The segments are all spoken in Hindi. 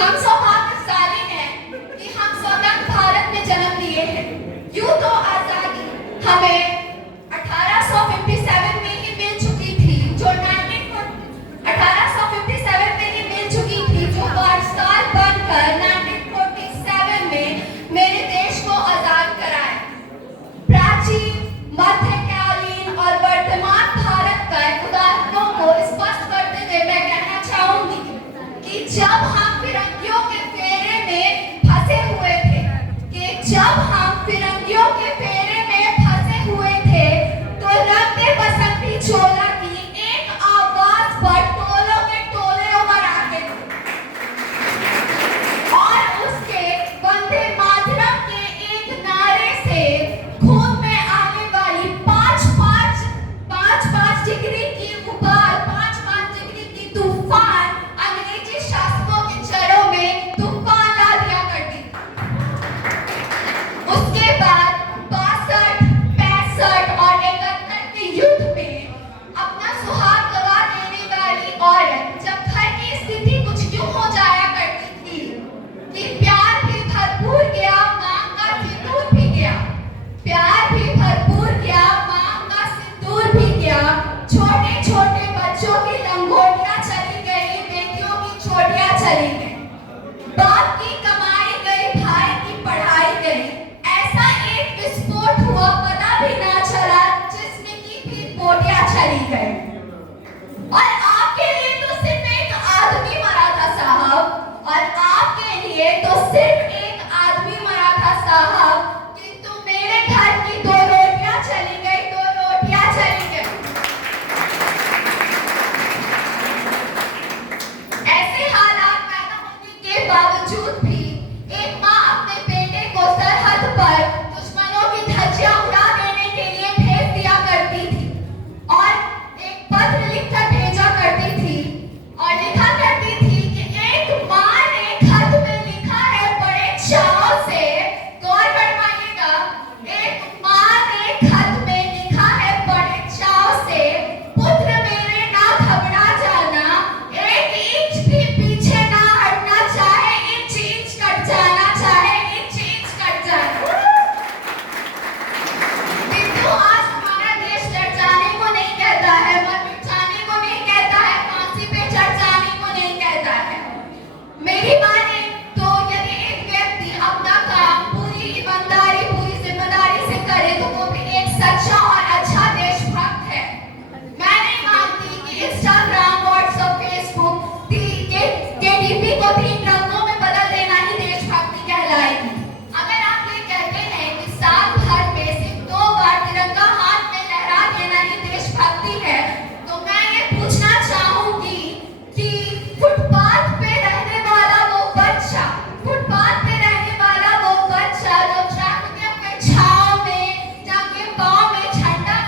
हम सौभाग्यशाली हैं कि हम स्वतंत्र भारत में जन्म लिए हैं। यूं तो आजादी हमें 1857 में ही मिल चुकी थी, जो 1857 में ही मिल चुकी थी, जो वारसाल बनकर 1947 में मेरे देश को आजाद कराए। प्राचीन, मध्यकालीन और वर्तमान भारत के उदाहरणों को स्पष्ट करते हुए मैं कहना चाहूंगी कि जब हम फिरंगियों के फेरे में फंसे हुए थे, तो रंग बसंती चोला की एक आवाज पर टोलों के टोले उमड़ आते थे और उसके वंदे मातरम के एक नारे से खून में आने वाली 5-5 डिग्री की उबाल, 5-5 डिग्री की तूफान अंग्रेजी शासकों के चरों में तूफान ला दिया करती थी। उसके बाद 62, 65 और 71 के युद्ध में अपना सुहाग गवा देने वाली औरत जब घर की स्थिति कुछ यूं हो जाया करती थी कि प्यार भी भरपूर गया, मांग का सिंदूर भी गया, प्यार भी भरपूर गया, मांग का सिंदूर भी गया, छोटे छोटे बच्चों की लंगोटियां चली गई, बेटियों की चोटियां चली गई, बाप की कमाई गई, भाई की पढ़ाई गई। ऐसा एक विस्फोट हुआ, पता भी ना चला, जिसमें की भी बोटियां चली गई। और आपके लिए तो सिर्फ एक आदमी मरा था साहब, और आपके लिए तो सिर्फ एक आदमी मरा था साहब, किंतु मेरे घर की 2 रोटियां चली गई, 2 रोटियां चली गई। ऐसे हालात पैदा होने के बावजूद भी एक माँ अपने बेटे को सरहद पर दुश्मनों की धज्जियां उड़ा देने के लिए भेज दिया करती थी और एक पत्र लिखकर भेजा करती थी और लिखा करती थी कि एक माँ ने खत में लिखा है बड़े चाव से, गौर फरमाइएगा, एक माँ ने खत में लिखा है बड़े चाव से, पुत्र मेरे ना घबरा जाना, एक इंच भी पीछे ना हटना, चाहे इंच कट जाना, चाहे इंच कट जाना। किंतु आज हमारा देश लड़ जाने को नहीं कहता है, मर मिट जाने को नहीं कहता है, फांसी पे चढ़ जाने को नहीं कहता है। मेरी माने तो यदि एक व्यक्ति अपना काम पूरी ईमानदारी, पूरी जिम्मेदारी से करे तो वो भी एक सच्चा और अच्छा देशभक्त है। मैं नहीं मानती कि इंस्टाग्राम, व्हाट्सएप, फेसबुक के डीपी को 3 रंगों में बदल देना ही देशभक्ति कहलाएगी। अगर आप ये कहते हैं कि साल भर में सिर्फ 2 बार तिरंगा हाथ में लहरा देना ही देशभक्ति है, तो मैं ये पूछना चाहूंगी कि फुटपाथ पे रहने वाला वो बच्चा, फुटपाथ पे रहने वाला वो बच्चा जो ट्रैफिक में छांव में जाके पांव में झंडा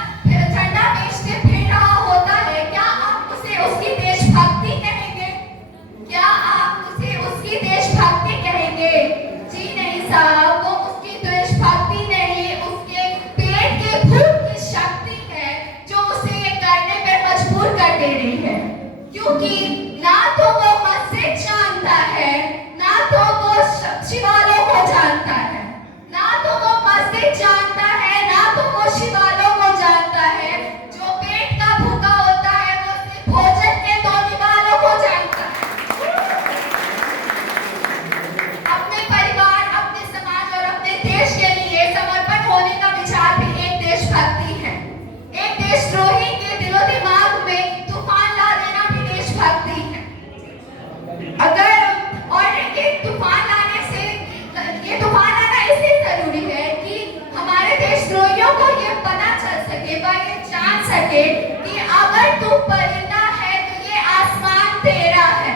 बेचते फिर रहा होता है, क्या आप उसे उसकी देशभक्ति कहेंगे? क्या आप उसे उसकी देशभक्ति कहेंगे? जी नहीं साहब, वो उसकी देशभक्ति नहीं, उसके पेट के भूख की शक्ति है जो उसे ये करने पर मजबूर कर दे रही है। क्योंकि ना तो वो मस्जिद जानता है, ना तो वो शिवालयों को जानता है, ना तो वो मस्जिद जानता है, ना तो वो शिवालयों को जानता है। जो पेट का भूखा होता है वो सिर्फ भोजन के देने वालों को जानता है। अपने परिवार, अपने समाज और अपने देश के लिए समर्पण होने का विचार भी एक देशभक्ति है। एक देशद्रोही के दिलो दिमाग में तूफान ला देना भी देशभक्ति है। अगर और ये तूफान लाना इसलिए जरूरी है कि हमारे देशद्रोहियों को ये पता चल सके, वह ये जान सके कि अगर तू परिंदा है तो ये आसमान तेरा है,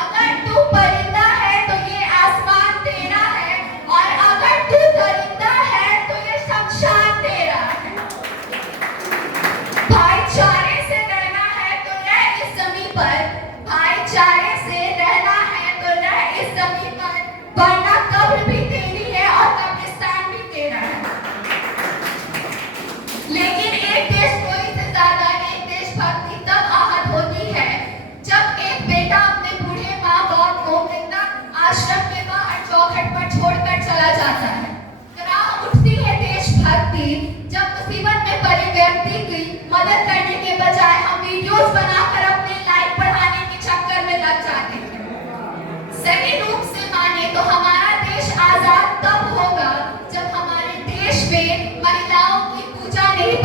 अगर तू परिंदा है तो ये आसमान तेरा है, और अगर तू दरिंदा है तो ये शमशान तेरा है। भाईचारे से रहना है तो रह इस जमीन पर, भाईचारे से रहना है तो रह इस जमीन पर, वरना कब्र भी तेरी है और कब्रिस्तान भी तेरा है। लेकिन एक देशद्रोही से ज्यादा एक देशभक्ति तब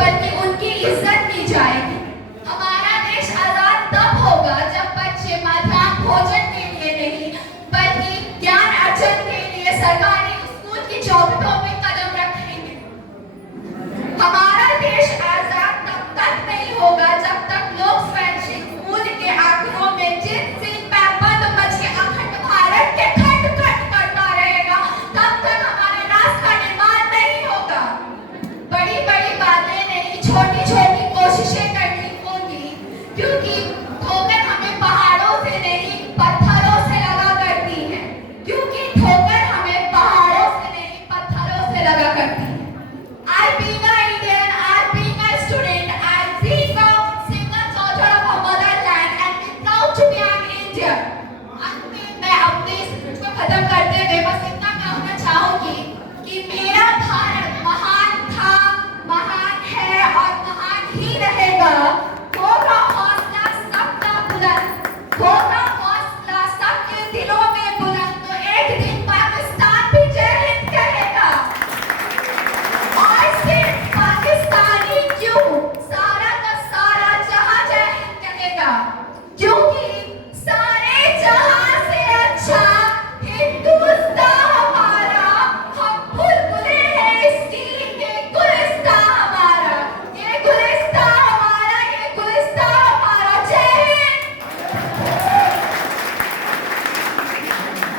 बल्कि उनकी इज्जत की जाएगी। हमारा देश आजाद तब होगा जब बच्चे मध्याह्न भोजन के लिए नहीं बल्कि ज्ञान अर्जन के लिए सरकारी स्कूल की चौखटों में कदम रखेंगे। हमारा देश आजाद तब तक नहीं होगा जब तक लोग स्वैच्छिक मूल्य के आंकड़ों में जिन सिंह पैपद बचे अखंड भारत के खंड खंड करता रहेगा, तब तक हमारे राष्ट्र का निर्माण नहीं होगा। बड़ी बड़ी बातें नहीं, छोटी छोटी कोशिशें करनी होगी, क्योंकि ठोकर हमें पहाड़ों से नहीं पत्थरों से लगा करती है, क्योंकि ठोकर हमें पहाड़ों से नहीं पत्थरों से लगा करती है। I being an Indian, I being a student, I being a single daughter of our motherland and we proud to be an Indian. अंत में मैं अपने स्पीच को खत्म करते हुए बस इतना कहना चाहूंगी कि मेरा भारत महान था, महान है और महान ही रहेगा।